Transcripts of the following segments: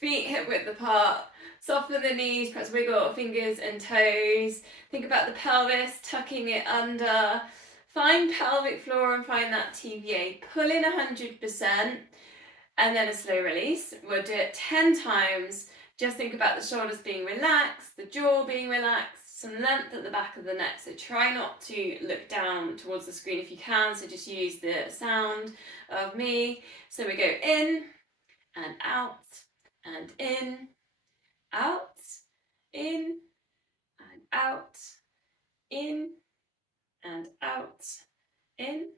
Feet hip width apart. Soften the knees, perhaps wiggle fingers and toes. Think about the pelvis, tucking it under. Find pelvic floor and find that TVA. Pull in 100% and then a slow release. We'll do it 10 times. Just think about the shoulders being relaxed, the jaw being relaxed, some length at the back of the neck. So try not to look down towards the screen if you can. So just use the sound of me. So we go in and out and in, out, in and out, in and out, in,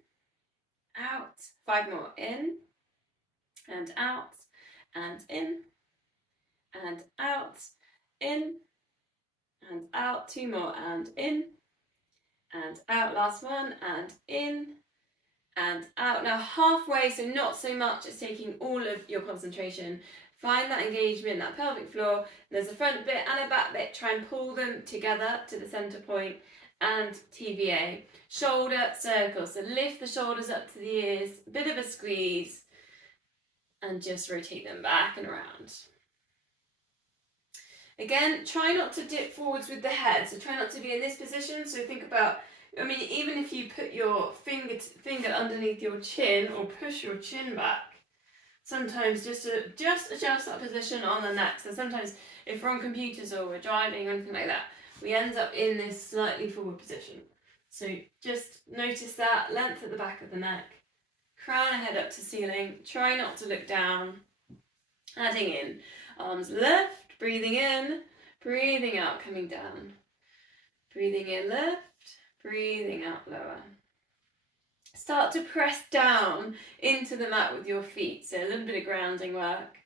out. 5 more, in and out and in and out, in and out. 2 more, and in and out. Last one, and in and out. Now halfway, so not so much as taking all of your concentration. Find that engagement, that pelvic floor. There's a front bit and a back bit. Try and pull them together to the center point and TVA. Shoulder circle. So lift the shoulders up to the ears, a bit of a squeeze, and just rotate them back and around. Again, try not to dip forwards with the head. So try not to be in this position. So think about, I mean, even if you put your finger underneath your chin or push your chin back, sometimes just adjust that position on the neck. So sometimes if we're on computers or we're driving or anything like that, we end up in this slightly forward position. So just notice that length at the back of the neck, crown and head up to ceiling. Try not to look down. Adding in, arms left, breathing in, breathing out, coming down. Breathing in left, breathing out lower. Start to press down into the mat with your feet, so a little bit of grounding work.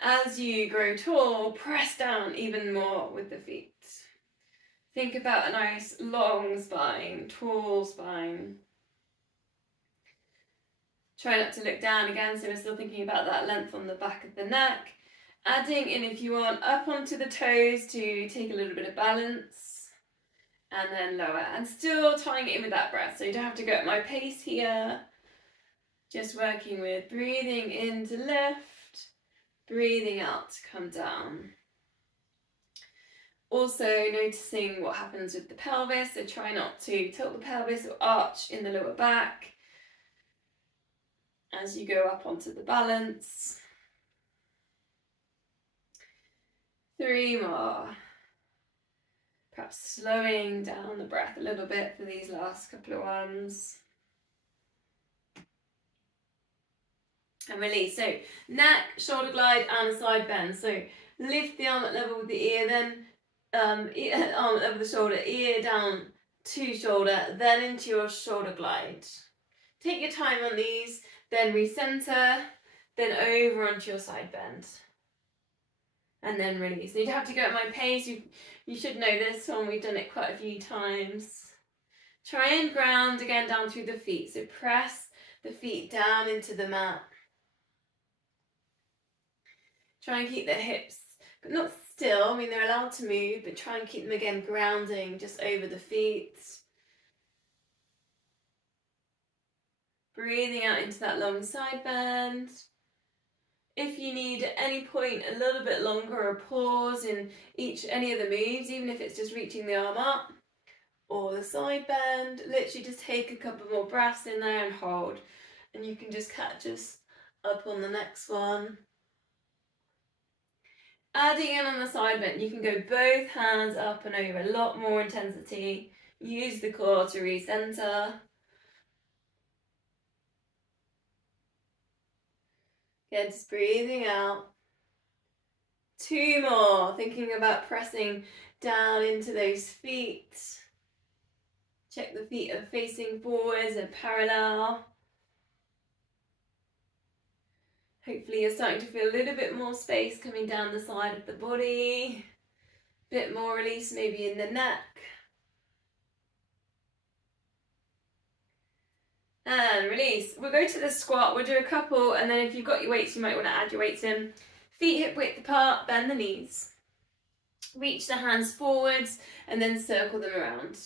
As you grow tall, press down even more with the feet. Think about a nice long spine, tall spine. Try not to look down again, so we're still thinking about that length on the back of the neck. Adding in, if you want, up onto the toes to take a little bit of balance. And then lower. And still tying it in with that breath. So you don't have to go at my pace here. Just working with breathing in to lift. Breathing out to come down. Also noticing what happens with the pelvis. So try not to tilt the pelvis or arch in the lower back as you go up onto the balance. 3 more. Perhaps slowing down the breath a little bit for these last couple of ones. And release. So neck, shoulder glide and a side bend. So lift the arm at level with the ear, then arm at level with the shoulder, ear down to shoulder, then into your shoulder glide. Take your time on these, then recenter, then over onto your side bend. And then release. You don't have to go at my pace. You should know this one. We've done it quite a few times. Try and ground again down through the feet. So press the feet down into the mat. Try and keep the hips, but not still. I mean, they're allowed to move, but try and keep them again grounding just over the feet. Breathing out into that long side bend. If you need at any point a little bit longer or pause in any of the moves, even if it's just reaching the arm up or the side bend, literally just take a couple more breaths in there and hold. And you can just catch us up on the next one. Adding in on the side bend, you can go both hands up and over, a lot more intensity. Use the core to recenter. Again, just breathing out. 2 more, thinking about pressing down into those feet. Check the feet are facing forwards and parallel. Hopefully you're starting to feel a little bit more space coming down the side of the body. A bit more release maybe in the neck. And release. We'll go to the squat. We'll do a couple, and then if you've got your weights, you might want to add your weights in. Feet hip width apart, bend the knees. Reach the hands forwards and then circle them around.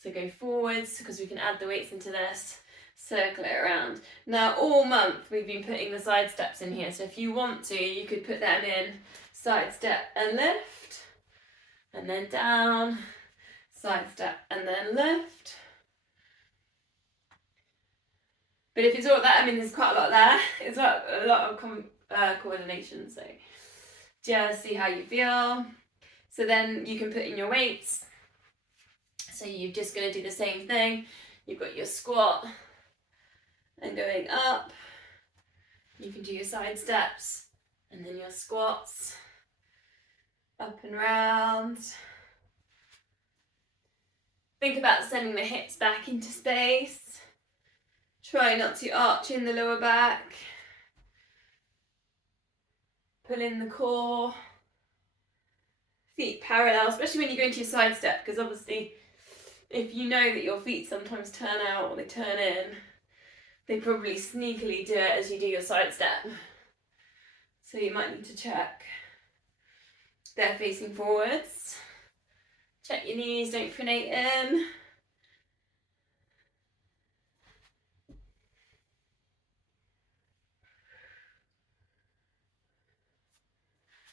So go forwards, because we can add the weights into this. circle it around. Now all month we've been putting the side steps in here, so if you want to, you could put them in side step and lift, and then down, side step and then lift. But if it's all that, I mean, there's quite a lot there. It's a lot of coordination, so just see how you feel. So then you can put in your weights. So you're just going to do the same thing. You've got your squat and going up. You can do your side steps and then your squats, up and round. Think about sending the hips back into space. Try not to arch in the lower back. Pull in the core. Feet parallel, especially when you go into your side step, because obviously if you know that your feet sometimes turn out or they turn in, they probably sneakily do it as you do your side step. So you might need to check they're facing forwards. Check your knees, don't pronate in.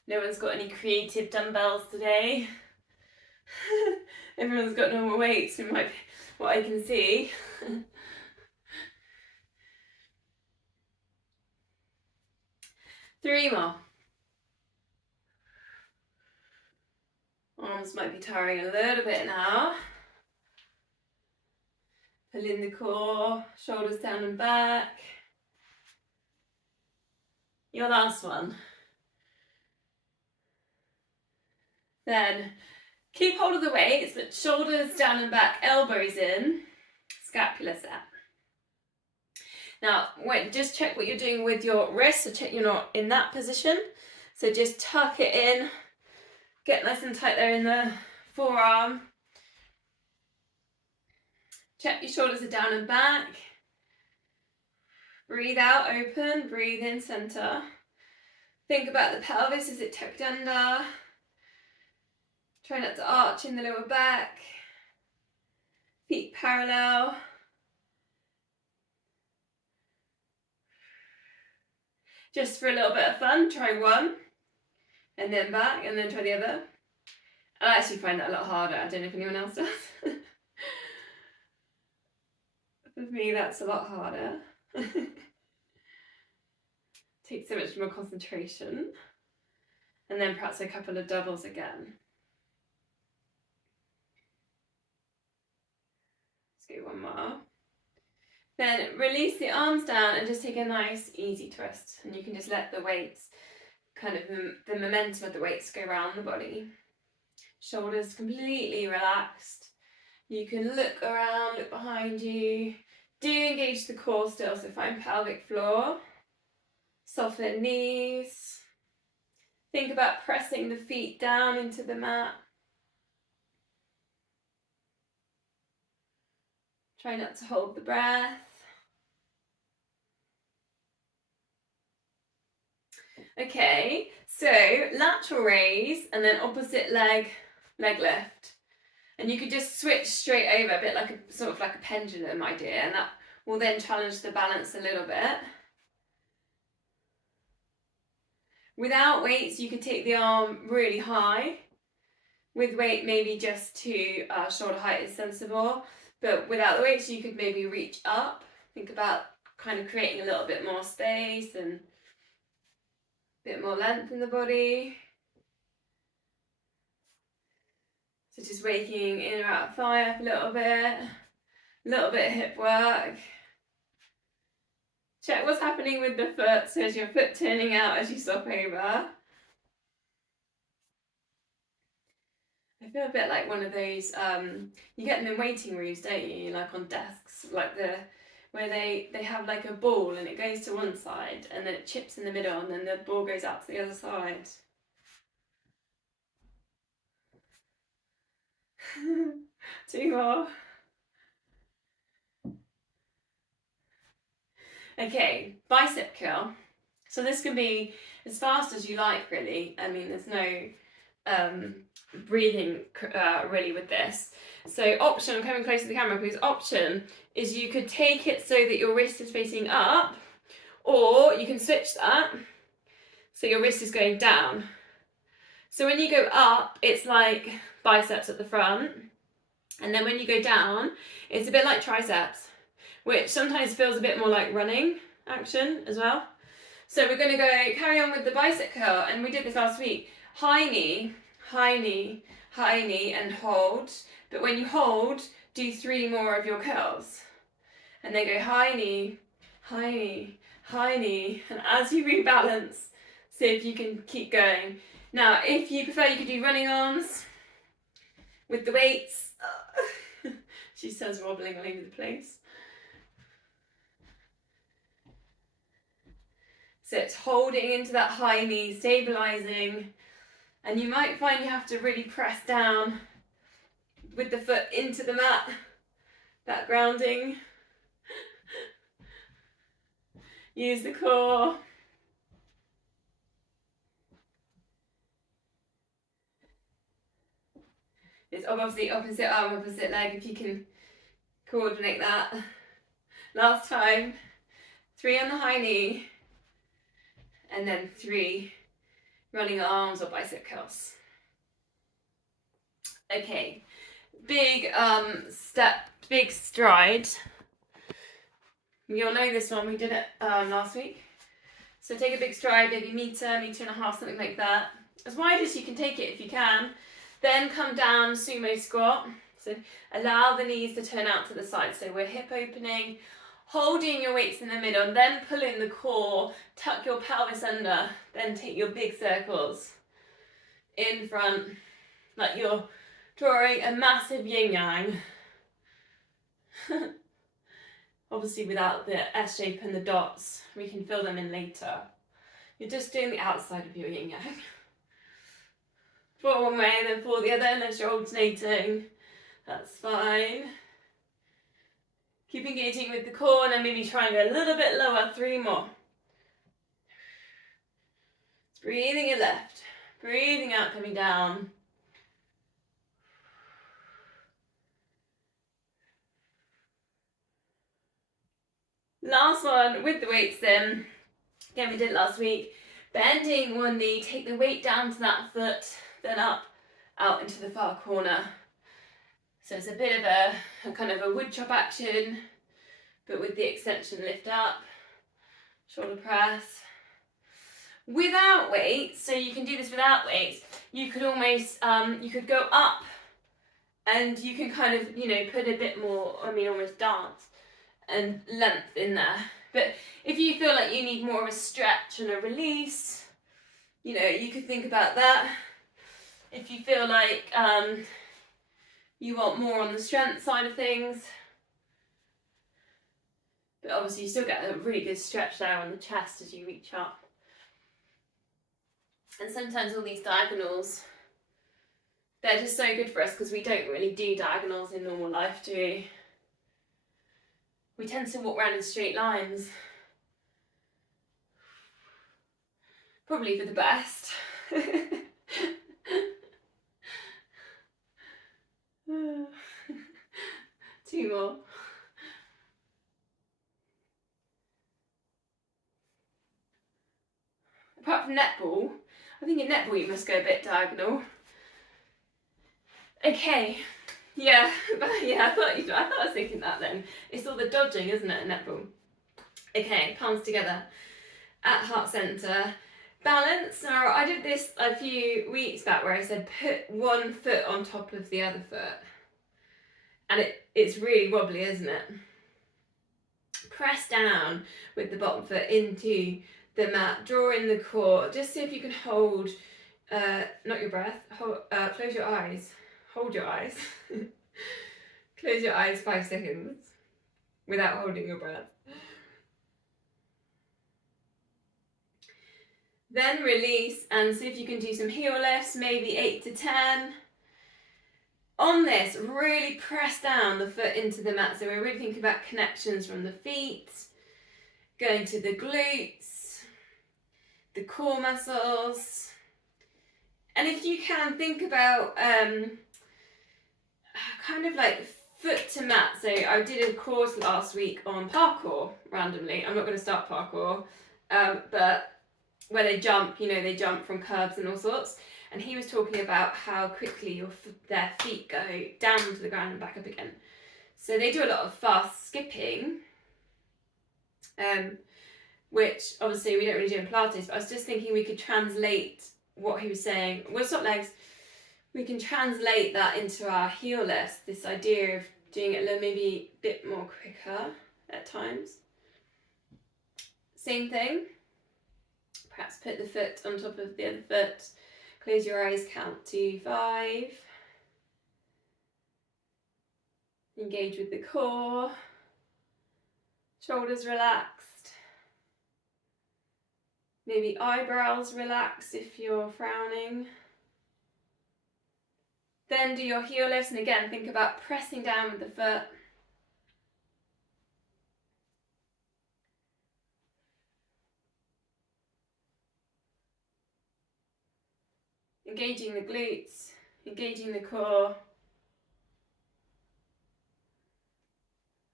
No one's got any creative dumbbells today. Everyone's got normal weights from what I can see. 3 more. Arms might be tiring a little bit now. Pull in the core, shoulders down and back. Your last one. Then keep hold of the weights, but shoulders down and back, elbows in, scapula set. Now, just check what you're doing with your wrists, so check you're not in that position. So just tuck it in, get nice and tight there in the forearm. Check your shoulders are down and back. Breathe out, open, breathe in, center. Think about the pelvis, is it tucked under? Try not to arch in the lower back. Feet parallel. Just for a little bit of fun, try one, and then back, and then try the other. I actually find that a lot harder. I don't know if anyone else does. For me, that's a lot harder. Takes so much more concentration. And then perhaps a couple of doubles again. Let's go one more. Then release the arms down and just take a nice easy twist, and you can just let the weights, kind of the momentum of the weights go around the body. Shoulders completely relaxed. You can look around, look behind you. Do engage the core still, so find pelvic floor. Soften knees. Think about pressing the feet down into the mat. Try not to hold the breath. Okay, so lateral raise and then opposite leg lift. And you could just switch straight over, a bit like a sort of like a pendulum idea, and that will then challenge the balance a little bit. Without weights, you could take the arm really high. With weight, maybe just to shoulder height is sensible. But without the weights, you could maybe reach up. Think about kind of creating a little bit more space and a bit more length in the body. So just waking in or out of thigh up a little bit of hip work. Check what's happening with the foot, so is your foot turning out as you stop over? I feel a bit like one of those, you get them in waiting rooms, don't you? Like on desks, like where they have like a ball and it goes to one side and then it chips in the middle and then the ball goes out to the other side. Two more. Okay, bicep curl. So this can be as fast as you like, really. I mean, there's no breathing really with this. So option, I'm coming close to the camera because option is you could take it so that your wrist is facing up, or you can switch that so your wrist is going down. So when you go up, it's like biceps at the front, and then when you go down, it's a bit like triceps, which sometimes feels a bit more like running action as well. So we're going to go carry on with the bicep curl, and we did this last week. High knee, high knee, high knee, and hold. But when you hold, do 3 more of your curls. And then go high knee, high knee, high knee. And as you rebalance, see if you can keep going. Now, if you prefer, you could do running arms with the weights. She says wobbling all over the place. So it's holding into that high knee, stabilising. And you might find you have to really press down with the foot into the mat, that grounding. Use the core. It's obviously opposite arm, opposite leg, if you can coordinate that. Last time, 3 on the high knee, and then 3 running arms or bicep curls. Okay, big step, big stride. You'll know this one, we did it last week. So take a big stride, maybe meter, meter and a half, something like that. As wide as you can take it if you can. Then come down, sumo squat. So allow the knees to turn out to the side. So we're hip opening, holding your weights in the middle, and then pull in the core, tuck your pelvis under, then take your big circles in front, like you're drawing a massive yin-yang. Obviously without the S shape and the dots, we can fill them in later. You're just doing the outside of your yin-yang. For one way and then for the other, unless you're alternating, that's fine. Keep engaging with the core and then maybe try and go a little bit lower, 3 more. Breathing in left, breathing out, coming down. Last one with the weights then. Again, we did it last week. Bending one knee, take the weight down to that foot, then up, out into the far corner. So it's a bit of a kind of a wood chop action, but with the extension lift up, shoulder press. Without weights, so you can do this without weights, you could almost, you could go up and you can kind of, you know, put a bit more, almost dance and length in there. But if you feel like you need more of a stretch and a release, you know, you could think about that. If you feel like you want more on the strength side of things, but obviously you still get a really good stretch there on the chest as you reach up. And sometimes all these diagonals, they're just so good for us because we don't really do diagonals in normal life, do we? We tend to walk around in straight lines. Probably for the best. 2 more. Apart from netball, I think in netball you must go a bit diagonal. Okay, yeah, I thought I was thinking that then. It's all the dodging, isn't it, in netball? Okay, palms together at heart centre. Balance. Now, I did this a few weeks back where I said put one foot on top of the other foot. And it's really wobbly, isn't it? Press down with the bottom foot into the mat, draw in the core. Just see if you can hold, not your breath, close your eyes. Hold your eyes. Close your eyes 5 seconds without holding your breath. Then release and see if you can do some heel lifts, maybe 8 to 10. On this, really press down the foot into the mat. So we're really thinking about connections from the feet, going to the glutes, the core muscles, And if you can, think about kind of like foot to mat. So I did a course last week on parkour randomly. I'm not going to start parkour, but where they jump, they jump from curbs and all sorts. And he was talking about how quickly their feet go down to the ground and back up again. So they do a lot of fast skipping, which obviously we don't really do in Pilates, but I was just thinking we could translate what he was saying. Well, it's not legs. We can translate that into our heel lifts, this idea of doing it a little, maybe a bit more quicker at times. Same thing. Perhaps put the foot on top of the other foot. Close your eyes, count to 5. Engage with the core. Shoulders relaxed. Maybe eyebrows relaxed if you're frowning. Then do your heel lifts, and again, think about pressing down with the foot. Engaging the glutes, engaging the core.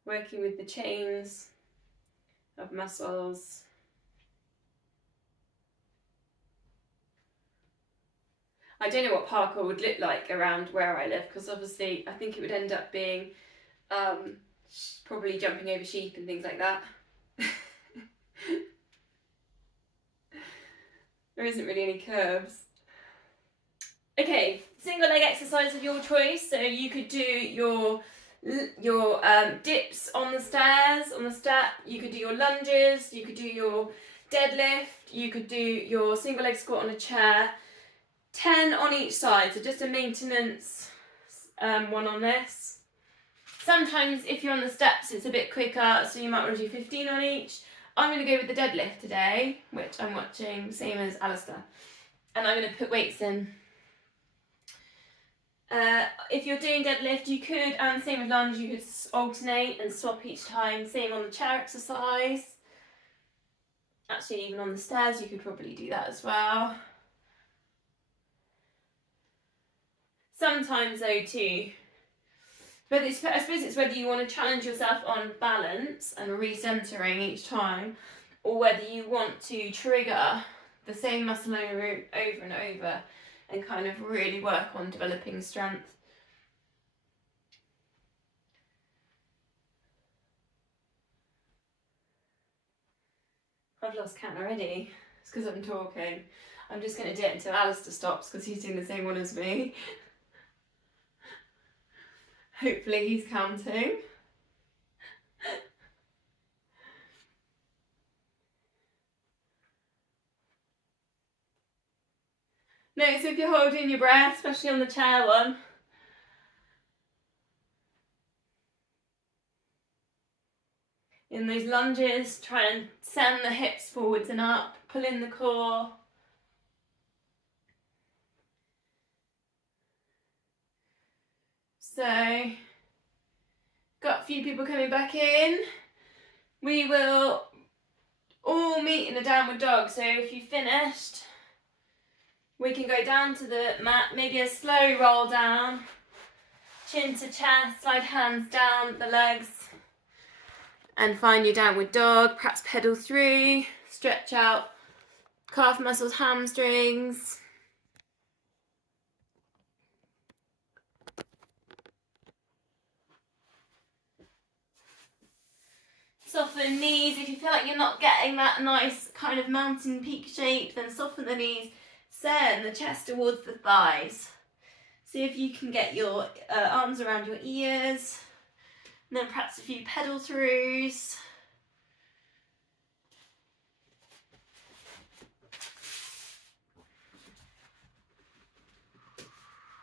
Working with the chains of muscles. I don't know what parkour would look like around where I live, because obviously I think it would end up being probably jumping over sheep and things like that. There isn't really any curves. Okay, single leg exercise of your choice. So you could do your dips on the stairs, on the step. You could do your lunges. You could do your deadlift. You could do your single leg squat on a chair. 10 on each side, so just a maintenance one on this. Sometimes if you're on the steps it's a bit quicker, so you might want to do 15 on each. I'm going to go with the deadlift today, which I'm watching, same as Alistair. And I'm going to put weights in. If you're doing deadlift, you could, and same with lunge, you could alternate and swap each time. Same on the chair exercise. Actually, even on the stairs, you could probably do that as well. Sometimes though too, but I suppose it's whether you want to challenge yourself on balance and recentering each time, or whether you want to trigger the same muscle over and over and kind of really work on developing strength. I've lost count already. It's because I'm talking. I'm just going to do it until Alistair stops because he's doing the same one as me. Hopefully he's counting. Notice if you're holding your breath, especially on the chair one. In those lunges, try and send the hips forwards and up, pull in the core. So, got a few people coming back in. We will all meet in a downward dog. So if you finished, we can go down to the mat, maybe a slow roll down, chin to chest, slide hands down the legs, and find your downward dog. Perhaps pedal through, stretch out calf muscles, hamstrings. Soften knees. If you feel like you're not getting that nice kind of mountain peak shape, then soften the knees, send the chest towards the thighs. See if you can get your arms around your ears, and then perhaps a few pedal throughs.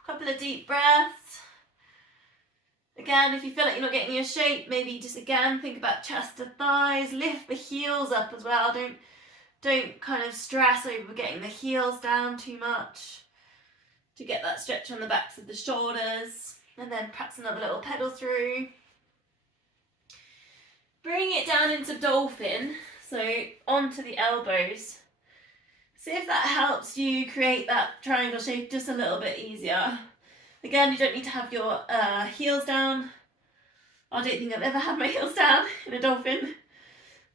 Couple of deep breaths. Again, if you feel like you're not getting your shape, maybe just again think about chest to thighs. Lift the heels up as well. Don't kind of stress over getting the heels down too much to get that stretch on the backs of the shoulders. And then perhaps another little pedal through. Bring it down into dolphin, so onto the elbows. See if that helps you create that triangle shape just a little bit easier. Again, you don't need to have your heels down. I don't think I've ever had my heels down in a dolphin.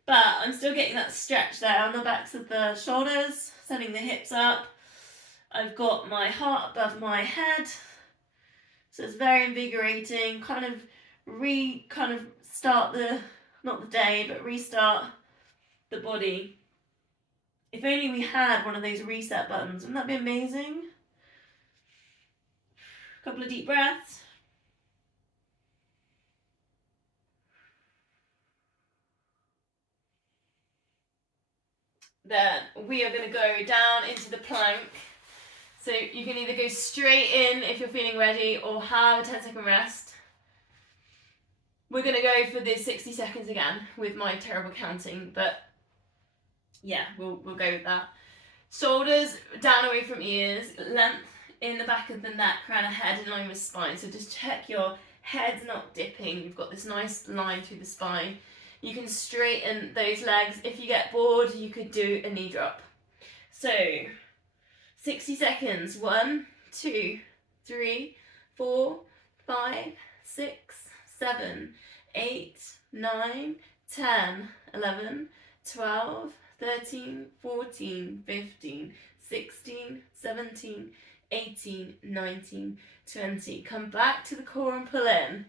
But I'm still getting that stretch there on the backs of the shoulders, setting the hips up. I've got my heart above my head. So it's very invigorating, kind of start the, not the day, but restart the body. If only we had one of those reset buttons, wouldn't that be amazing? A couple of deep breaths. Then we are going to go down into the plank. So you can either go straight in if you're feeling ready or have a 10-second rest. We're going to go for the 60 seconds again with my terrible counting, but yeah, we'll go with that. Shoulders down away from ears, length in the back of the neck, crown of head in line with spine. So just check your head's not dipping. You've got this nice line through the spine. You can straighten those legs. If you get bored, you could do a knee drop. So 60 seconds. 1, 2, 3, 4, 5, 6, 7, 8, 9, 10, 11, 12, 13, 14, 15, 16, 17, 18, 19, 20. Come back to the core and pull in.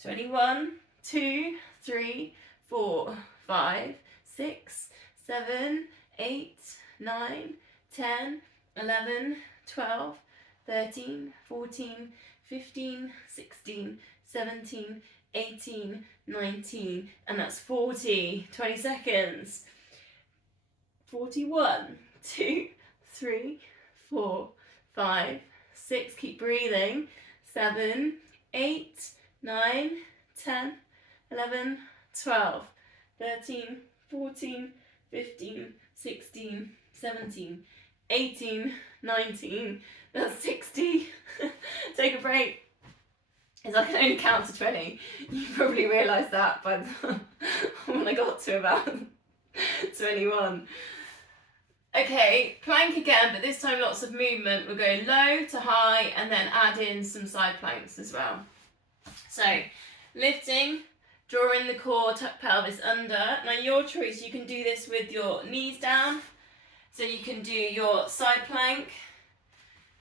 21, 2, 3, 4, 5, 6, 7, 8, 9, 10, 11, 12, 13, 14, 15, 16, 17, 18, 19, and that's 40. 20 seconds. 41, 2, 3, 4, 5, 6. Keep breathing. 7, 8, 9, 10, 11, 12, 13, 14, 15, 16, 17, 18, 19. That's 60. Take a break. As I can only count to 20. You probably realised that by the when I got to about 21. Okay, plank again, but this time lots of movement. We're going low to high and then add in some side planks as well. So, lifting, drawing the core, tuck pelvis under. Now your choice, you can do this with your knees down. So you can do your side plank,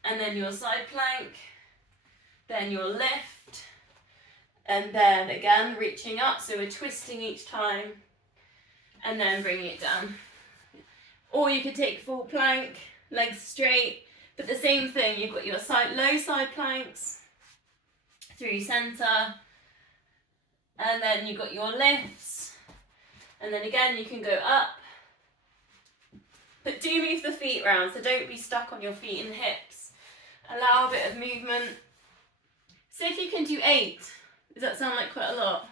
and then your side plank, then your lift, and then again reaching up, so we're twisting each time, and then bringing it down. Or you could take full plank, legs straight, but the same thing, you've got your low side planks through centre, and then you've got your lifts, and then again you can go up, but do move the feet round, so don't be stuck on your feet and hips. Allow a bit of movement. See if you can do 8. Does that sound like quite a lot?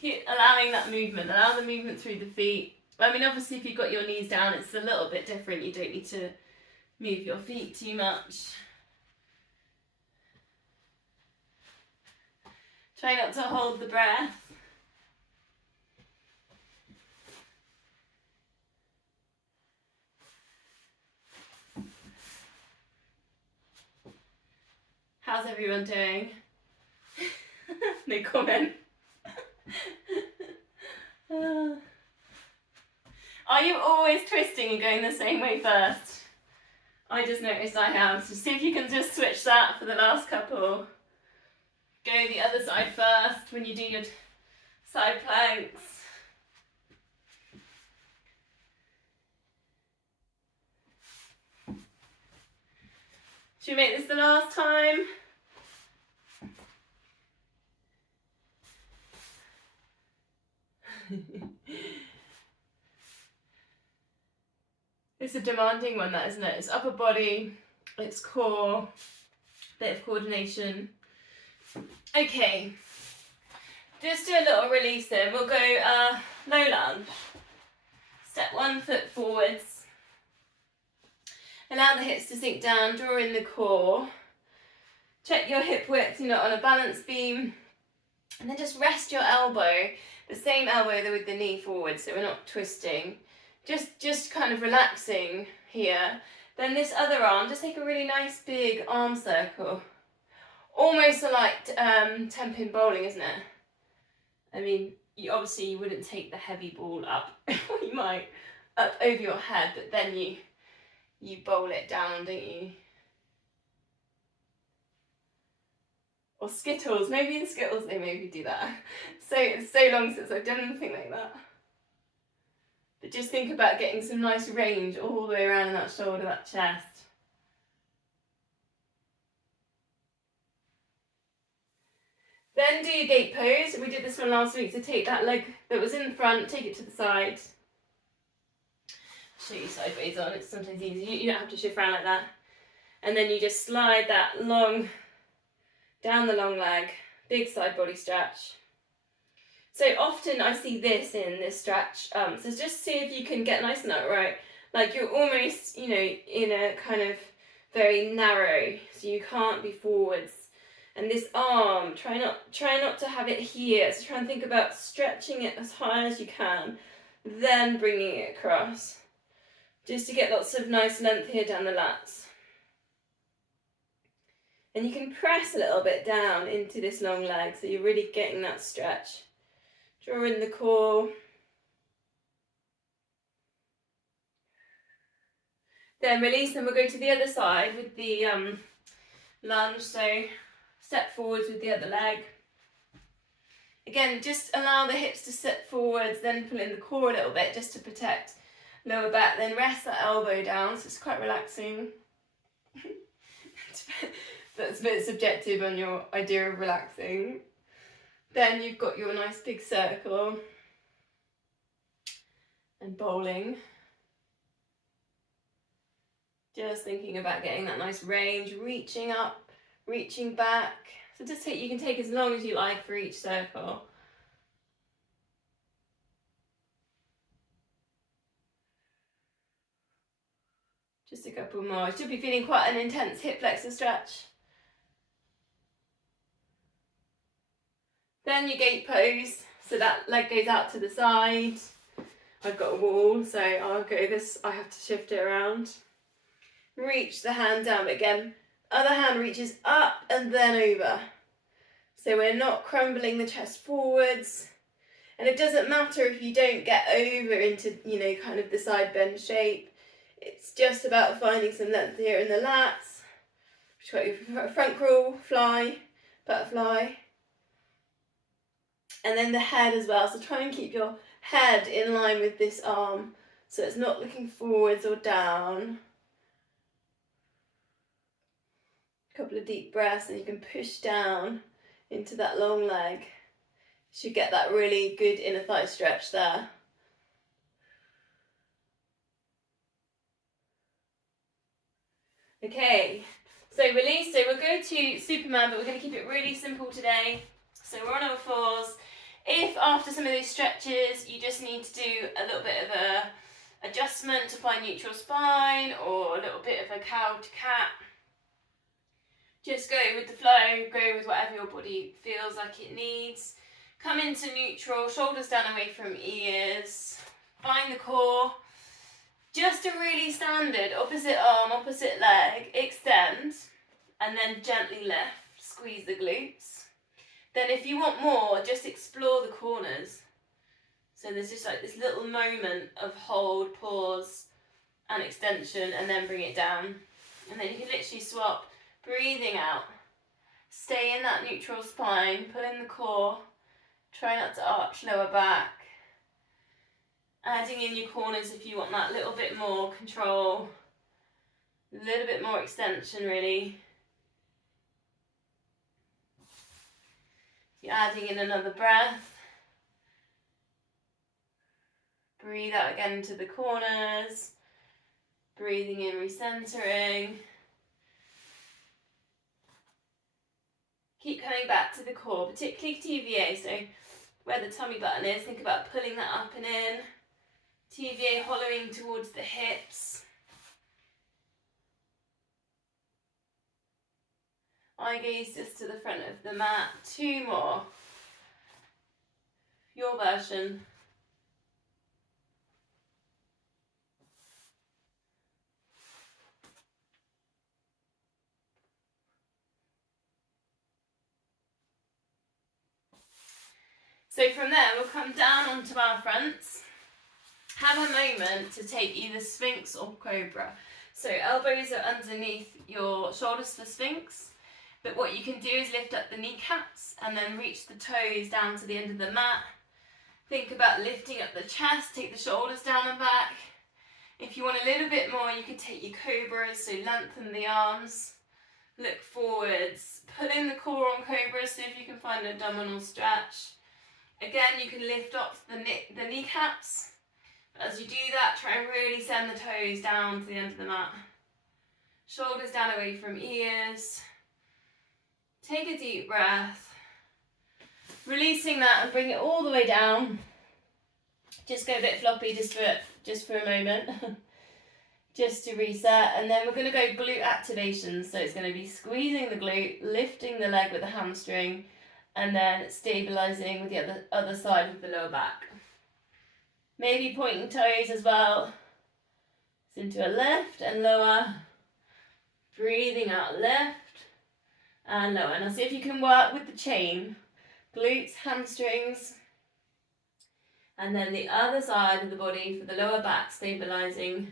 Keep allowing that movement. Allow the movement through the feet. I mean, obviously, if you've got your knees down, it's a little bit different. You don't need to move your feet too much. Try not to hold the breath. How's everyone doing? No comment. Are you always twisting and going the same way first? I just noticed I have. So see if you can just switch that for the last couple. Go the other side first when you do your side planks. Should we make this the last time? It's a demanding one, that, isn't it? It's upper body, it's core, bit of coordination. Okay, just do a little release here. We'll go low lunge. Step 1 foot forwards. Allow the hips to sink down, draw in the core. Check your hip width, you're not on a balance beam. And then just rest your elbow, the same elbow with the knee forward, so we're not twisting. Just kind of relaxing here. Then this other arm, just take a really nice big arm circle. Almost like 10-pin bowling, isn't it? I mean, you wouldn't take the heavy ball up, or you might, up over your head, but then you bowl it down, don't you? Or Skittles, maybe in Skittles they maybe do that. So it's so long since I've done anything like that. But just think about getting some nice range all the way around in that shoulder, that chest. Then do your gate pose. We did this one last week, so take that leg that was in front, take it to the side. Show you sideways on, it's sometimes easy. You don't have to shift around like that. And then you just slide that long, down the long leg, big side body stretch. So often I see this in this stretch, so just see if you can get nice and upright, like you're almost, in a kind of very narrow, so you can't be forwards. And this arm, try not to have it here, so try and think about stretching it as high as you can, then bringing it across, just to get lots of nice length here down the lats. And you can press a little bit down into this long leg, so you're really getting that stretch. Draw in the core. Then release, and we'll go to the other side with the lunge. So step forwards with the other leg. Again, just allow the hips to sit forwards, then pull in the core a little bit just to protect lower back. Then rest that elbow down, so it's quite relaxing. That's a bit subjective on your idea of relaxing. Then you've got your nice big circle and bowling. Just thinking about getting that nice range, reaching up, reaching back. So just you can take as long as you like for each circle. Just a couple more. You should be feeling quite an intense hip flexor stretch. Then your gate pose, so that leg goes out to the side. I've got a wall, so I'll go this, I have to shift it around. Reach the hand down, but again, other hand reaches up and then over. So we're not crumbling the chest forwards. And it doesn't matter if you don't get over into, kind of the side bend shape. It's just about finding some length here in the lats. You've got your front crawl, fly, butterfly. And then the head as well, so try and keep your head in line with this arm, so it's not looking forwards or down. A couple of deep breaths, and you can push down into that long leg. You should get that really good inner thigh stretch there. Okay, so release, so we'll go to Superman, but we're going to keep it really simple today. So we're on all fours. If after some of these stretches you just need to do a little bit of a adjustment to find neutral spine, or a little bit of a cow to cat, just go with the flow, go with whatever your body feels like it needs. Come into neutral, shoulders down away from ears, find the core. Just a really standard opposite arm, opposite leg, extend, and then gently lift, squeeze the glutes. Then if you want more, just explore the corners. So there's just like this little moment of hold, pause, and extension, and then bring it down. And then you can literally swap, breathing out. Stay in that neutral spine, pull in the core, try not to arch lower back. Adding in your corners if you want that little bit more control, a little bit more extension really. You're adding in another breath. Breathe out again into the corners. Breathing in, recentering. Keep coming back to the core, particularly TVA, so where the tummy button is, think about pulling that up and in. TVA hollowing towards the hips. Eye gaze just to the front of the mat. 2 more. Your version. So from there, we'll come down onto our fronts. Have a moment to take either Sphinx or Cobra. So elbows are underneath your shoulders for Sphinx. But what you can do is lift up the kneecaps and then reach the toes down to the end of the mat. Think about lifting up the chest, take the shoulders down and back. If you want a little bit more, you could take your cobras, so lengthen the arms, look forwards, pull in the core on cobras, see if you can find an abdominal stretch. Again, you can lift up the kneecaps. As you do that, try and really send the toes down to the end of the mat. Shoulders down away from ears. Take a deep breath. Releasing that and bring it all the way down. Just go a bit floppy just for a moment. Just to reset. And then we're going to go glute activation. So it's going to be squeezing the glute, lifting the leg with the hamstring, and then stabilising with the other side of the lower back. Maybe pointing toes as well. So into a lift and lower. Breathing out, lift and lower. Now see if you can work with the chain. Glutes, hamstrings. And then the other side of the body for the lower back, stabilising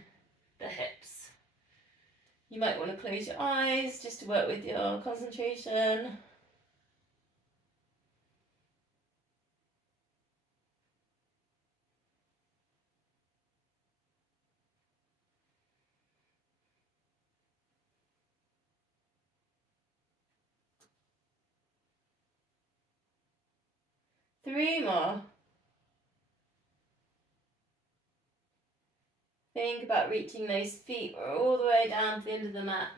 the hips. You might want to close your eyes just to work with your concentration. Three more. Think about reaching those feet all the way down to the end of the mat.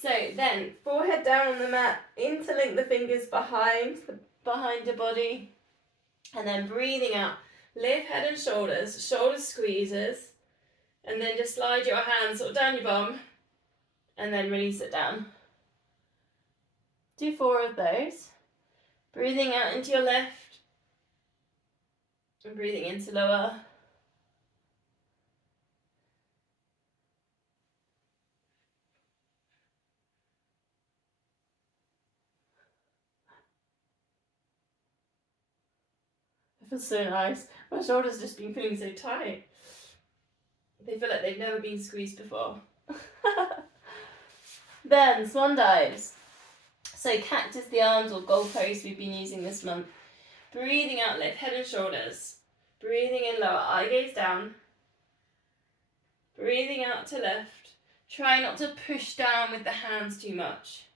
So then, forehead down on the mat, interlink the fingers behind your body, and then breathing out. Lift head and shoulders, shoulder squeezes, and then just slide your hands sort of down your bum, and then release it down. Do 4 of those. Breathing out into your left, and breathing into lower. It feels so nice. My shoulders just been feeling so tight. They feel like they've never been squeezed before. Then, swan dives. So cactus the arms or goalposts we've been using this month. Breathing out, lift head and shoulders. Breathing in lower, eye gaze down. Breathing out to lift. Try not to push down with the hands too much.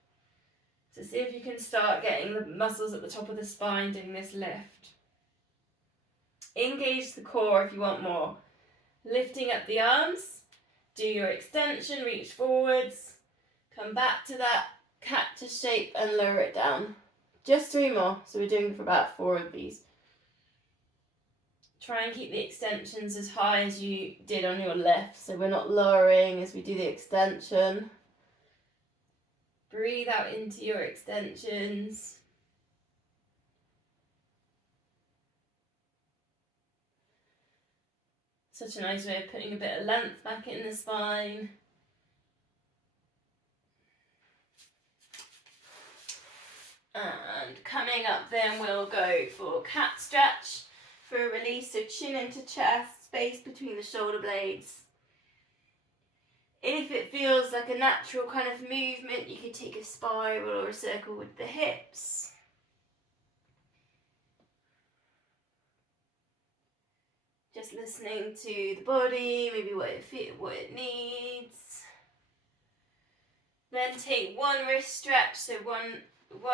So see if you can start getting the muscles at the top of the spine doing this lift. Engage the core if you want more. Lifting up the arms. Do your extension, reach forwards. Come back to that cactus shape and lower it down. Just 3 more, so we're doing for about 4 of these. Try and keep the extensions as high as you did on your lift, so we're not lowering as we do the extension. Breathe out into your extensions. Such a nice way of putting a bit of length back in the spine. And coming up then we'll go for cat stretch for a release, so chin into chest, space between the shoulder blades. If it feels like a natural kind of movement, you could take a spiral or a circle with the hips. Just listening to the body, maybe what it needs. Then take one wrist stretch, so one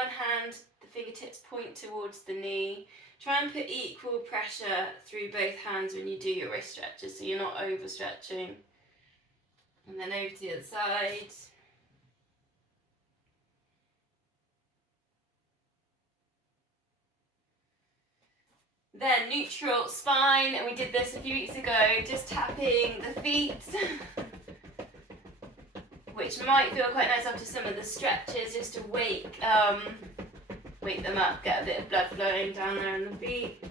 hand, the fingertips point towards the knee. Try and put equal pressure through both hands when you do your wrist stretches, so you're not overstretching. And then over to the other side. Then neutral spine, and we did this a few weeks ago, just tapping the feet, which might feel quite nice after some of the stretches, just to wake them up, get a bit of blood flowing down there in the feet.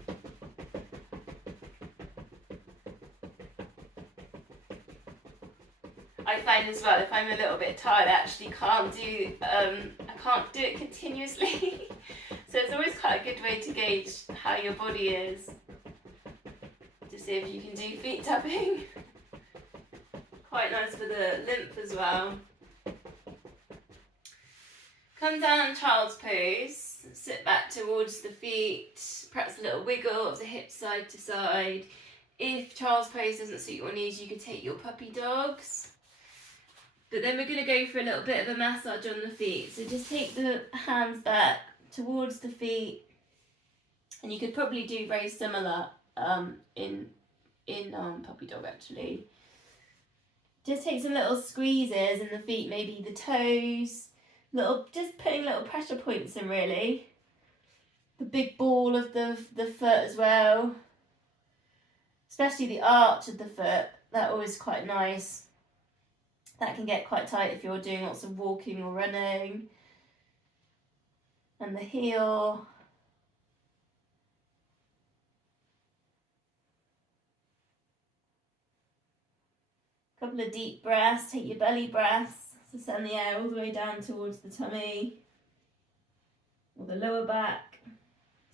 I find as well, if I'm a little bit tired, I actually can't do it continuously. So it's always quite a good way to gauge how your body is, to see if you can do feet tapping. Quite nice for the lymph as well. Come down child's pose, sit back towards the feet, perhaps a little wiggle of the hips side to side. If child's pose doesn't suit your knees, you could take your puppy dogs. But then we're going to go for a little bit of a massage on the feet. So just take the hands back towards the feet, and you could probably do very similar in puppy dog actually. Just take some little squeezes in the feet, maybe the toes, just putting little pressure points in really. The big ball of the foot as well, especially the arch of the foot, that always quite nice. That can get quite tight if you're doing lots of walking or running. And the heel. Couple of deep breaths, take your belly breaths to send the air all the way down towards the tummy or the lower back.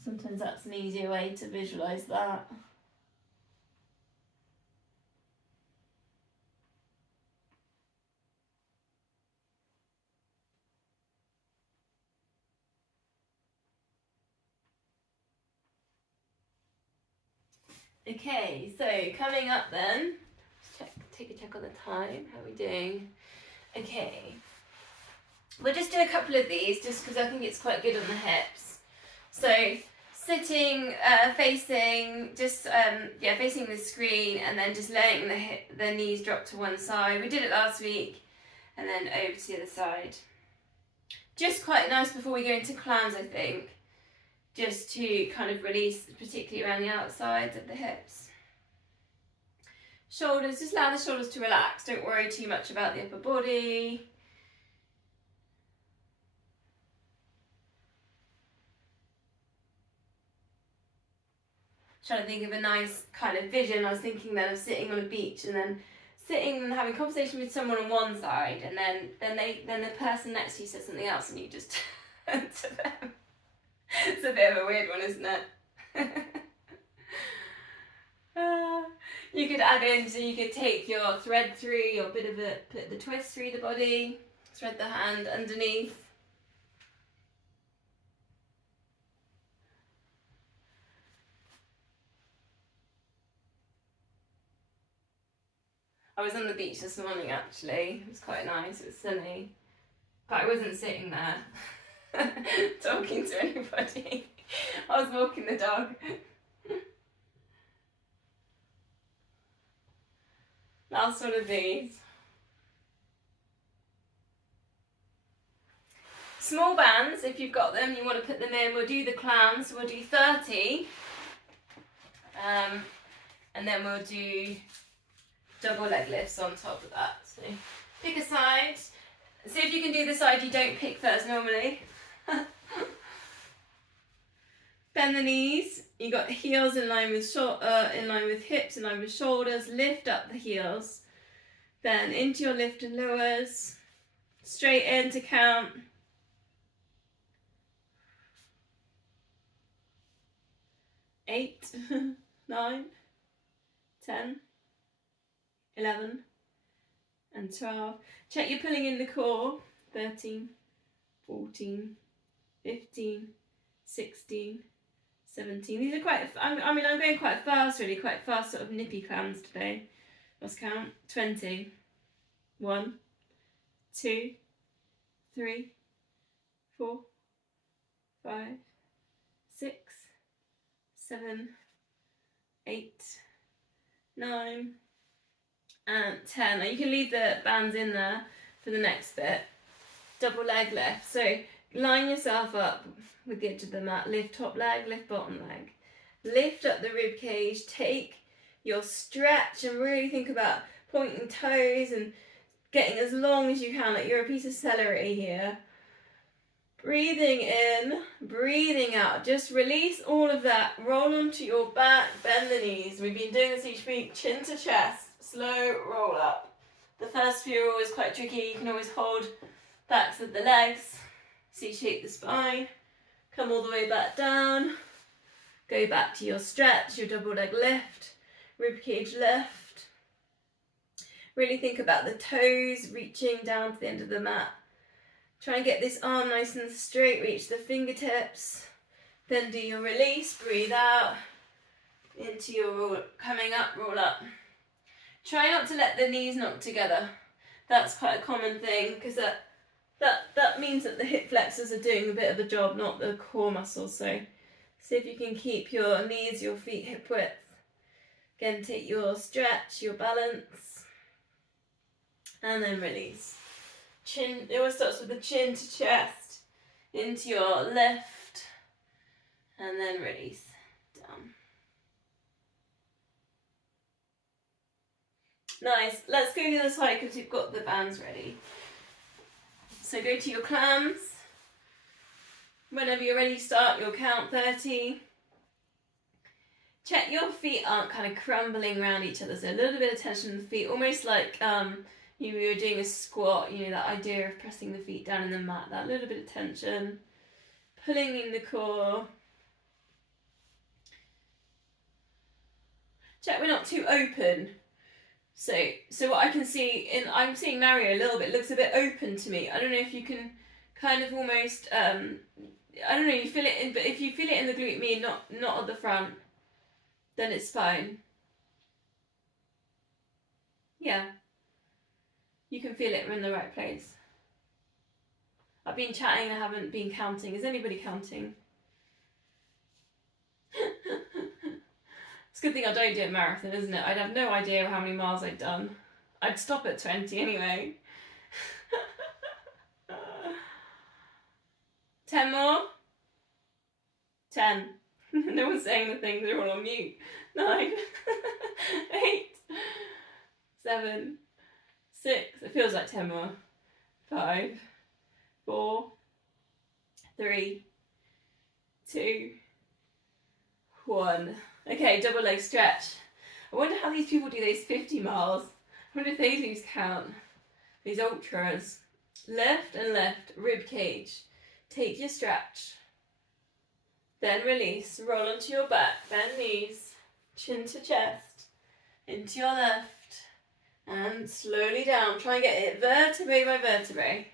Sometimes that's an easier way to visualise that. Okay, so coming up then, take a check on the time, how are we doing? Okay, we'll just do a couple of these just because I think it's quite good on the hips. So sitting, facing the screen, and then just letting the knees drop to one side. We did it last week, and then over to the other side. Just quite nice before we go into clams, I think. Just to kind of release, particularly around the outsides of the hips. Shoulders, just allow the shoulders to relax. Don't worry too much about the upper body. Trying to think of a nice kind of vision. I was thinking then of sitting on a beach and then sitting and having a conversation with someone on one side, and then the person next to you says something else and you just turn to them. It's a bit of a weird one, isn't it? You could add in, so you could take your thread through, put the twist through the body, thread the hand underneath. I was on the beach this morning actually, it was quite nice, it was sunny, but I wasn't sitting there talking to anybody. I was walking the dog. Last one of these. Small bands, if you've got them, you want to put them in. We'll do the clams, so we'll do 30. And then we'll do double leg lifts on top of that. So pick a side. See if you can do the side you don't pick first normally. Bend the knees. You got heels in line with hips, in line with shoulders. Lift up the heels. Then into your lift and lowers. Straight in to count. 8, 9, 10, 11, and 12. Check you're pulling in the core. 13, 14, 15, 16, 17. These are quite, I'm going quite fast really, quite fast sort of nippy clams today. Let's count. 20. 1, 2, 3, 4, 5, 6, 7, 8, 9, and 10. Now you can leave the bands in there for the next bit. Double leg lift. So line yourself up with the edge of the mat. Lift top leg, lift bottom leg. Lift up the rib cage, take your stretch and really think about pointing toes and getting as long as you can, like you're a piece of celery here. Breathing in, breathing out. Just release all of that. Roll onto your back, bend the knees. We've been doing this each week, chin to chest, slow roll up. The first few are always quite tricky. You can always hold backs of the legs. C-shape the spine. Come all the way back down. Go back to your stretch, your double leg lift, rib cage lift. Really think about the toes reaching down to the end of the mat. Try and get this arm nice and straight, reach the fingertips. Then do your release, breathe out into your roll, coming up, roll up. Try not to let the knees knock together. That's quite a common thing because that means that the hip flexors are doing a bit of a job, not the core muscles. So see if you can keep your knees, your feet hip width. Again, take your stretch, your balance, and then release. Chin, it always starts with the chin to chest, into your lift, and then release, down. Nice, let's go to the other side because you've got the bands ready. So go to your clams. Whenever you're ready, start your count 30. Check your feet aren't kind of crumbling around each other, so a little bit of tension in the feet, almost like you were doing a squat, you know, that idea of pressing the feet down in the mat, that little bit of tension, pulling in the core. Check we're not too open. So what I can see, I'm seeing Mario a little bit, looks a bit open to me. I don't know if you can kind of almost, I don't know, you feel it in, but if you feel it in the glute med, not at the front, then it's fine. Yeah. You can feel it, we're in the right place. I've been chatting, I haven't been counting. Is anybody counting? It's a good thing I don't do a marathon, isn't it? I'd have no idea how many miles I'd done. I'd stop at 20 anyway. 10 more? 10. No one's saying anything, they're all on mute. 9. 8. 7. 6. It feels like 10 more. 5. 4. 3. 2. 1. Okay, double leg stretch. I wonder how these people do those 50 miles. I wonder if they lose count. These ultras. Lift and lift, rib cage. Take your stretch. Then release. Roll onto your back. Bend knees. Chin to chest. Into your left. And slowly down. Try and get it vertebrae by vertebrae.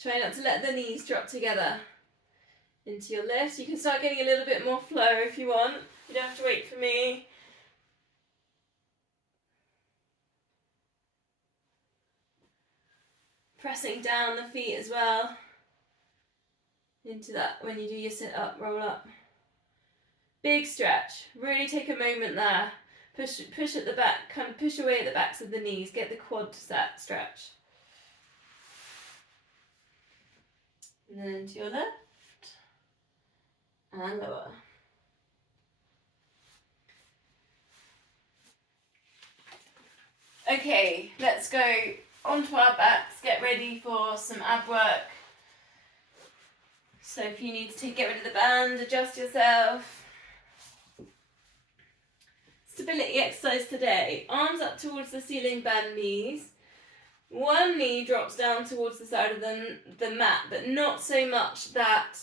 Try not to let the knees drop together. Into your lift. You can start getting a little bit more flow if you want. You don't have to wait for me. Pressing down the feet as well. Into that when you do your sit up, roll up. Big stretch. Really take a moment there. Push at the back, kind of push away at the backs of the knees. Get the quad to that stretch. And then into your left. And lower. Okay, let's go onto our backs, get ready for some ab work. So if you need to get rid of the band, adjust yourself. Stability exercise today. Arms up towards the ceiling, bend knees. One knee drops down towards the side of the mat, but not so much that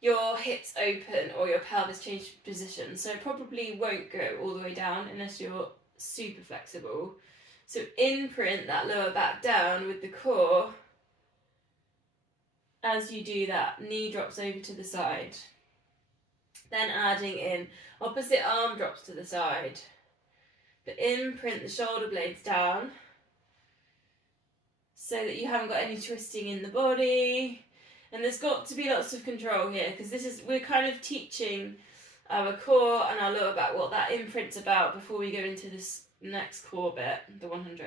your hips open or your pelvis change position. So it probably won't go all the way down unless you're super flexible. So imprint that lower back down with the core. As you do that, knee drops over to the side. Then adding in, opposite arm drops to the side. But imprint the shoulder blades down so that you haven't got any twisting in the body. And there's got to be lots of control here because we're kind of teaching our core and our lower back what that imprint's about before we go into this next core bit, the 100.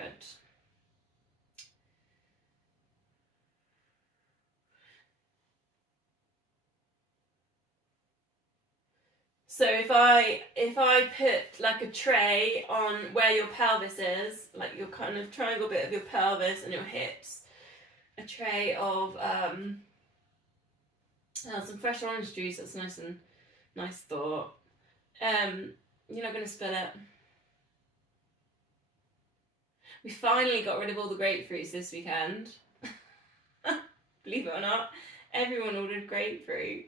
So if I put like a tray on where your pelvis is, like your kind of triangle bit of your pelvis and your hips, a tray of some fresh orange juice, that's nice thought. You're not going to spill it. We finally got rid of all the grapefruits this weekend. Believe it or not, everyone ordered grapefruit.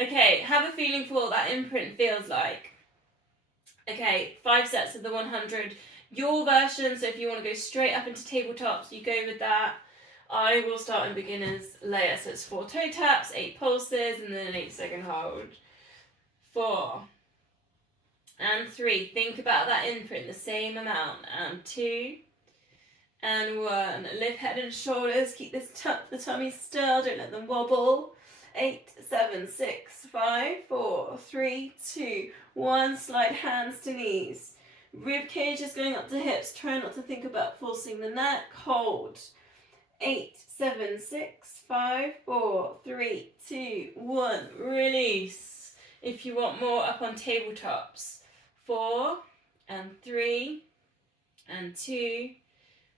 Okay, have a feeling for what that imprint feels like. Okay, 5 sets of the 100. Your version, so if you want to go straight up into tabletops, you go with that. I will start in beginner's layer. So it's 4 toe taps, 8 pulses, and then an 8-second hold. 4 and 3. Think about that imprint, the same amount. And 2 and 1. Lift head and shoulders. Keep the tummy still. Don't let them wobble. 8, 7, 6, 5, 4, 3, 2, 1. Slide hands to knees. Rib cage is going up to hips. Try not to think about forcing the neck. Hold. 8, 7, 6, 5, 4, 3, 2, 1. Release. If you want more, up on tabletops. 4 and 3 and 2,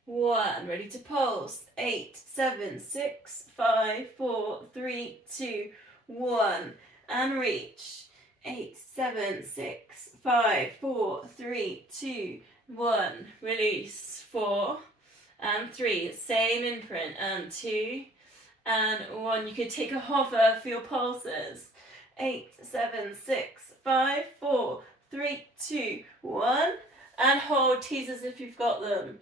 1. Ready to pulse. 8, 7, 6, 5, 4, 3, 2, 1. And reach. 8, 7, 6, 5, 4, 3, 2, 1. Release. 4 and 3. Same imprint. And 2 and 1. You could take a hover for your pulses. 8, 7, 6, 5, 4, 3, 2, 1. And hold. Tease as if you've got them.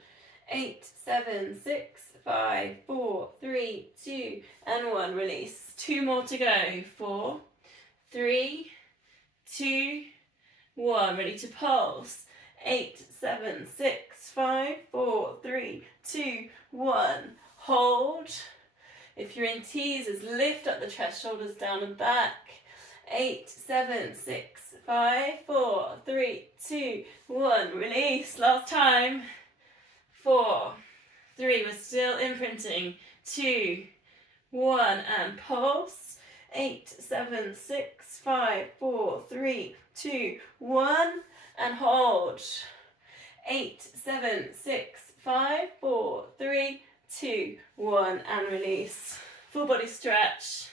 8, 7, 6, 5, 4, 3, 2, and 1. Release. 2 more to go. 4, 3, 2, 1. Ready to pulse. 8, 7, 6, 5, 4, 3, 2, 1. Hold. If you're in teasers, lift up the chest, shoulders down and back. 8, 7, 6, 5, 4, 3, 2, 1. Release. Last time. 4, 3, we're still imprinting. 2, 1, and pulse. 8, 7, 6, 5, 4, 3, 2, 1, and hold. 8, 7, 6, 5, 4, 3, 2, 1, and release. Full body stretch.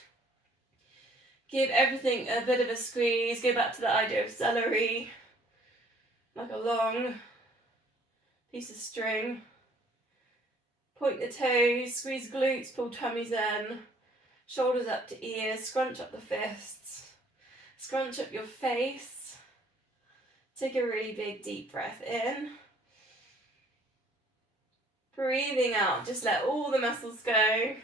Give everything a bit of a squeeze. Go back to the idea of celery, like a long piece of string. Point the toes, squeeze glutes, pull tummies in, shoulders up to ears, scrunch up the fists, scrunch up your face. Take a really big deep breath in. Breathing out, just let all the muscles go.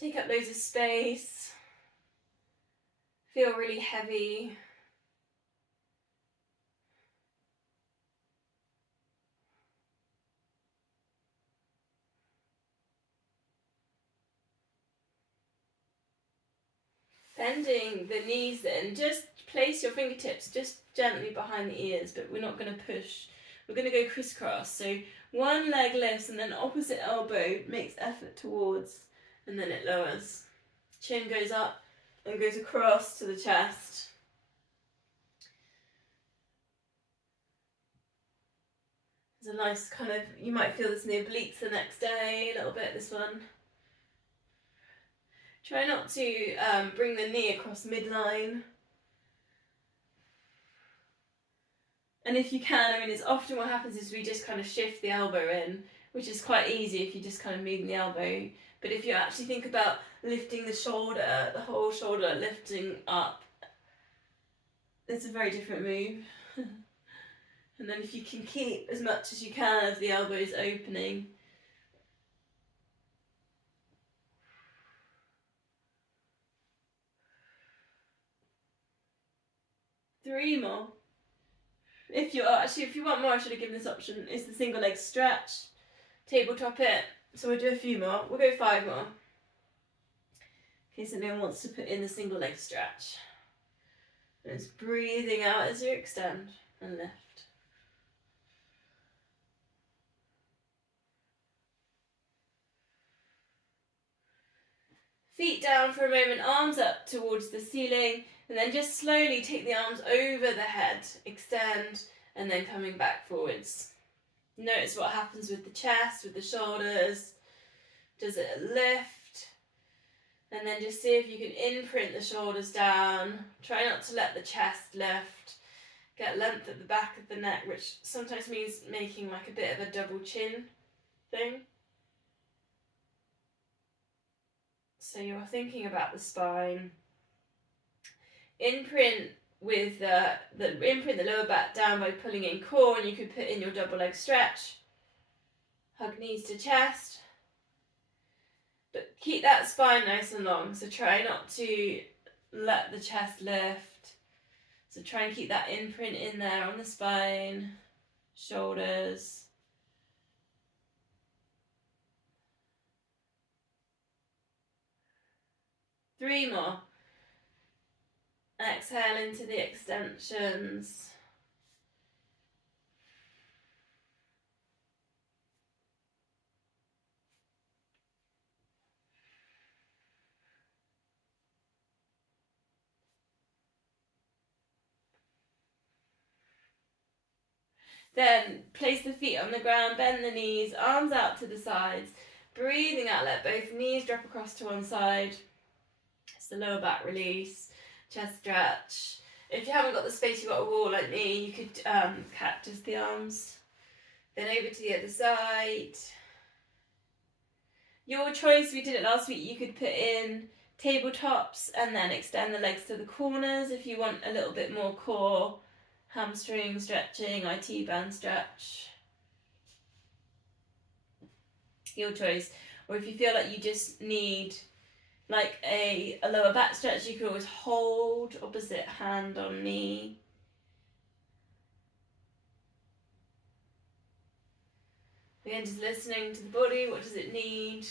Take up loads of space. Feel really heavy. Bending the knees then, just place your fingertips just gently behind the ears, but we're not going to push. We're going to go crisscross. So one leg lifts and then opposite elbow makes effort towards, and then it lowers. Chin goes up and goes across to the chest. There's a nice kind of, you might feel this in the obliques the next day, a little bit, this one. Try not to bring the knee across midline. And if you can, I mean, it's often what happens is we just kind of shift the elbow in, which is quite easy if you just kind of move the elbow. But if you actually think about lifting the shoulder, the whole shoulder lifting up, it's a very different move. And then if you can keep as much as you can of the elbows opening. Three more. If you want more, I should have given this option. It's the single leg stretch. Tabletop it. So we'll do a few more. We'll go 5 more. In case anyone wants to put in the single leg stretch. And it's breathing out as you extend and lift. Feet down for a moment, arms up towards the ceiling, and then just slowly take the arms over the head, extend, and then coming back forwards. Notice what happens with the chest, with the shoulders. Does it lift? And then just see if you can imprint the shoulders down. Try not to let the chest lift. Get length at the back of the neck, which sometimes means making like a bit of a double chin thing. So you're thinking about the spine. Imprint with imprint the lower back down by pulling in core, and you could put in your double leg stretch. Hug knees to chest. But keep that spine nice and long, so try not to let the chest lift. So try and keep that imprint in there on the spine, shoulders. Three more. Exhale into the extensions. Then place the feet on the ground, bend the knees, arms out to the sides. Breathing out, let both knees drop across to one side. It's the lower back release, chest stretch. If you haven't got the space, you've got a wall like me, you could cactus the arms. Then over to the other side. Your choice, we did it last week, you could put in tabletops and then extend the legs to the corners if you want a little bit more core, hamstring stretching, IT band stretch. Your choice. Or if you feel like you just need like a lower back stretch, you can always hold opposite hand on knee. Again, just listening to the body, what does it need?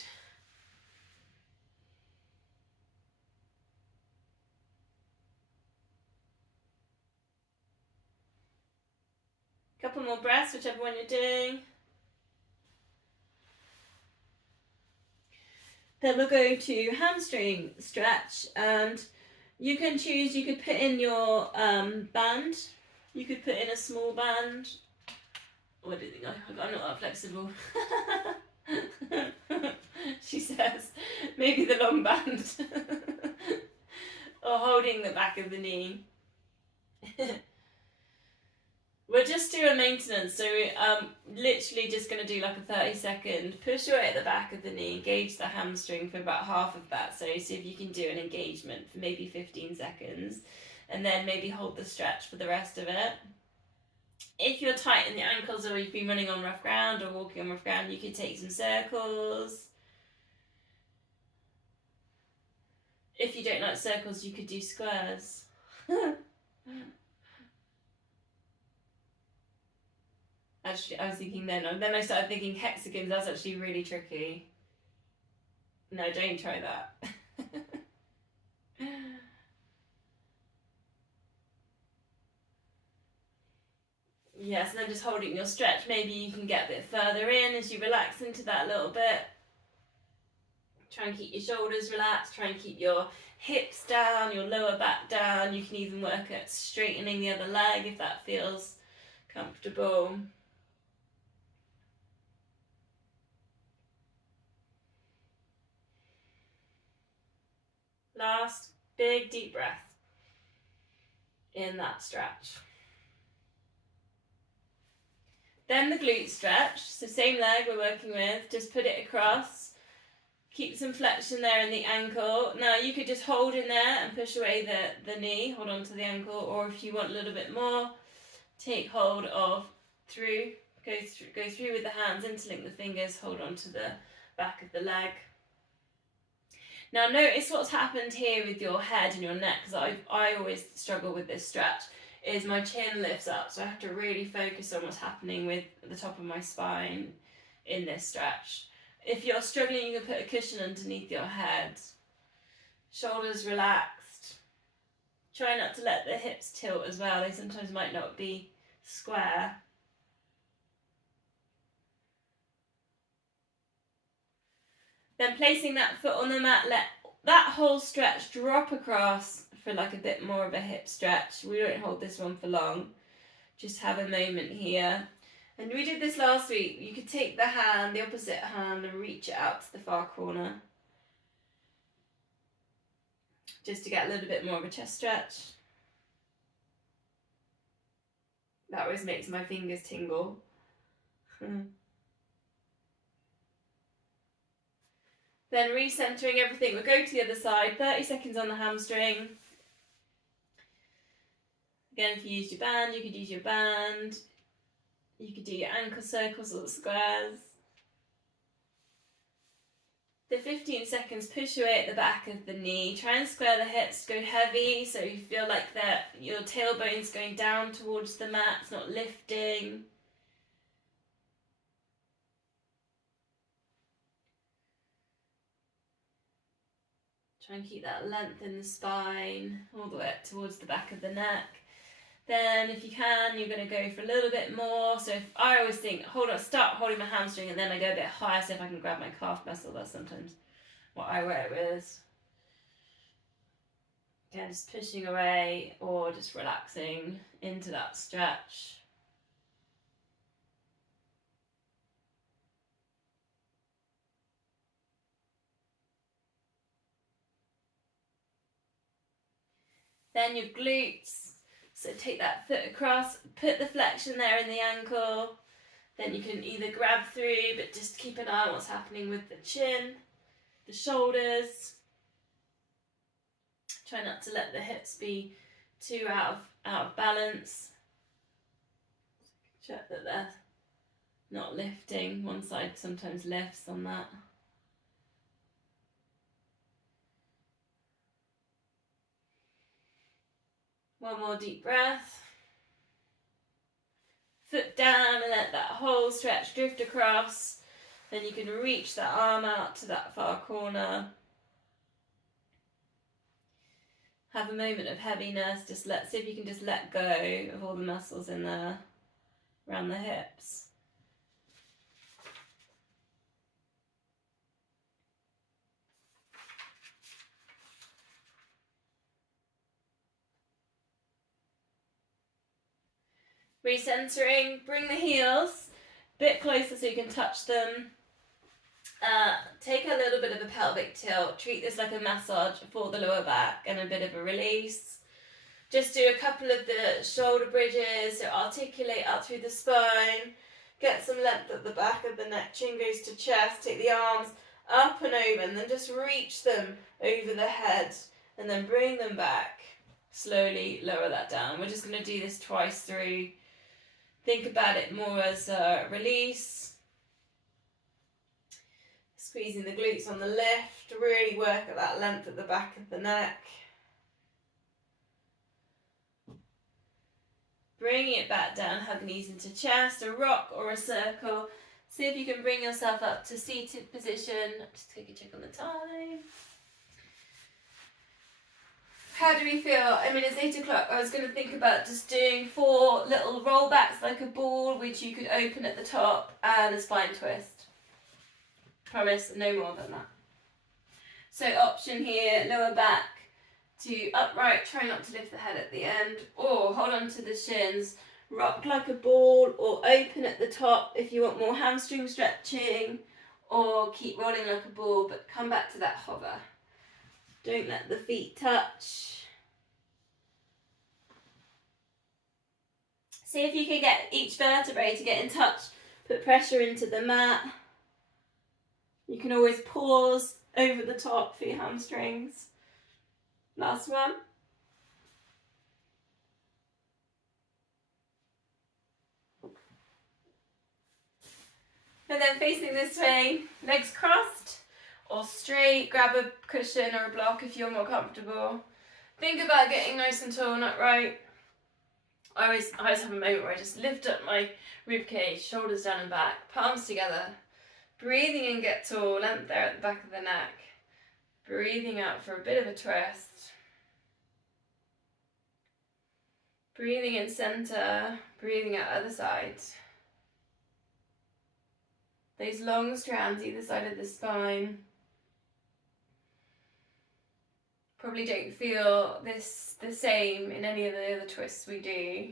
Couple more breaths, whichever one you're doing. Then we'll go to hamstring stretch, and you can choose, you could put in your band, you could put in a small band. Oh, I don't think I'm not that flexible. She says, maybe the long band. Or holding the back of the knee. We'll just do a maintenance, so literally just going to do like a 30-second push away at the back of the knee, engage the hamstring for about half of that, so see if you can do an engagement for maybe 15 seconds, and then maybe hold the stretch for the rest of it. If you're tight in the ankles or you've been running on rough ground or walking on rough ground, you could take some circles. If you don't like circles, you could do squares. Actually, I was thinking then I started thinking hexagons. That's actually really tricky. No, don't try that. Yes, and then just holding your stretch. Maybe you can get a bit further in as you relax into that a little bit. Try and keep your shoulders relaxed. Try and keep your hips down, your lower back down. You can even work at straightening the other leg if that feels comfortable. Last big deep breath in that stretch. Then the glute stretch, so same leg we're working with, just put it across, keep some flexion there in the ankle. Now you could just hold in there and push away the knee, hold on to the ankle, or if you want a little bit more, take hold of go through with the hands, interlink the fingers, hold on to the back of the leg. Now notice what's happened here with your head and your neck, because I always struggle with this stretch, is my chin lifts up, so I have to really focus on what's happening with the top of my spine in this stretch. If you're struggling, you can put a cushion underneath your head. Shoulders relaxed. Try not to let the hips tilt as well, they sometimes might not be square. Then placing that foot on the mat, let that whole stretch, drop across for like a bit more of a hip stretch. We won't hold this one for long. Just have a moment here. And we did this last week. You could take the hand, the opposite hand, and reach it out to the far corner. Just to get a little bit more of a chest stretch. That always makes my fingers tingle. Then recentering everything, we'll go to the other side, 30 seconds on the hamstring. Again, if you used your band, you could use your band. You could do your ankle circles or squares. The 15 seconds, push away at the back of the knee. Try and square the hips, go heavy so you feel like that your tailbone's going down towards the mat, it's not lifting. Try and keep that length in the spine, all the way up towards the back of the neck. Then if you can, you're going to go for a little bit more. So if I always think, start holding my hamstring and then I go a bit higher so if I can grab my calf muscle. That's sometimes what I wear with. Again, just pushing away or just relaxing into that stretch. Then your glutes. So take that foot across, put the flexion there in the ankle. Then you can either grab through, but just keep an eye on what's happening with the chin, the shoulders. Try not to let the hips be too out of balance. Check that they're not lifting. One side sometimes lifts on that. One more deep breath. Foot down and let that whole stretch drift across. Then you can reach that arm out to that far corner. Have a moment of heaviness. See if you can just let go of all the muscles in there around the hips. Recentering, bring the heels a bit closer so you can touch them. Take a little bit of a pelvic tilt. Treat this like a massage for the lower back and a bit of a release. Just do a couple of the shoulder bridges, so articulate up through the spine. Get some length at the back of the neck, chin goes to chest. Take the arms up and over and then just reach them over the head and then bring them back. Slowly lower that down. We're just going to do this twice through. Think about it more as a release. Squeezing the glutes on the lift. Really work at that length at the back of the neck. Bringing it back down, hug knees into chest, a rock or a circle. See if you can bring yourself up to seated position. Just take a check on the time. How do we feel? I mean, it's 8 o'clock. I was going to think about just doing 4 little rollbacks like a ball, which you could open at the top, and a spine twist. Promise, no more than that. So option here, lower back to upright, try not to lift the head at the end, or hold on to the shins, rock like a ball, or open at the top if you want more hamstring stretching, or keep rolling like a ball, but come back to that hover. Don't let the feet touch. See if you can get each vertebrae to get in touch. Put pressure into the mat. You can always pause over the top for your hamstrings. Last one. And then facing this way, legs crossed or straight. Grab a cushion or a block if you're more comfortable. Think about getting nice and tall and upright. I always have a moment where I just lift up my rib cage, shoulders down and back, palms together. Breathing in, get tall, length there at the back of the neck. Breathing out for a bit of a twist. Breathing in center, breathing out other side. Those long strands either side of the spine. probably don't feel this the same in any of the other twists we do.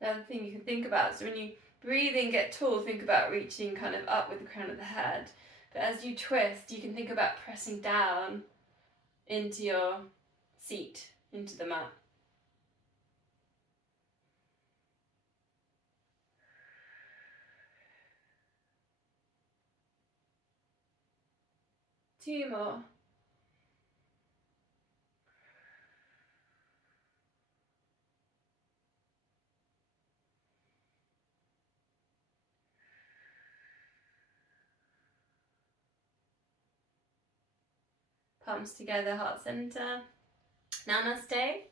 Another thing you can think about is when you breathe in, get tall, think about reaching kind of up with the crown of the head. But as you twist, you can think about pressing down into your seat, into the mat. Two more. Palms together, heart center. Namaste.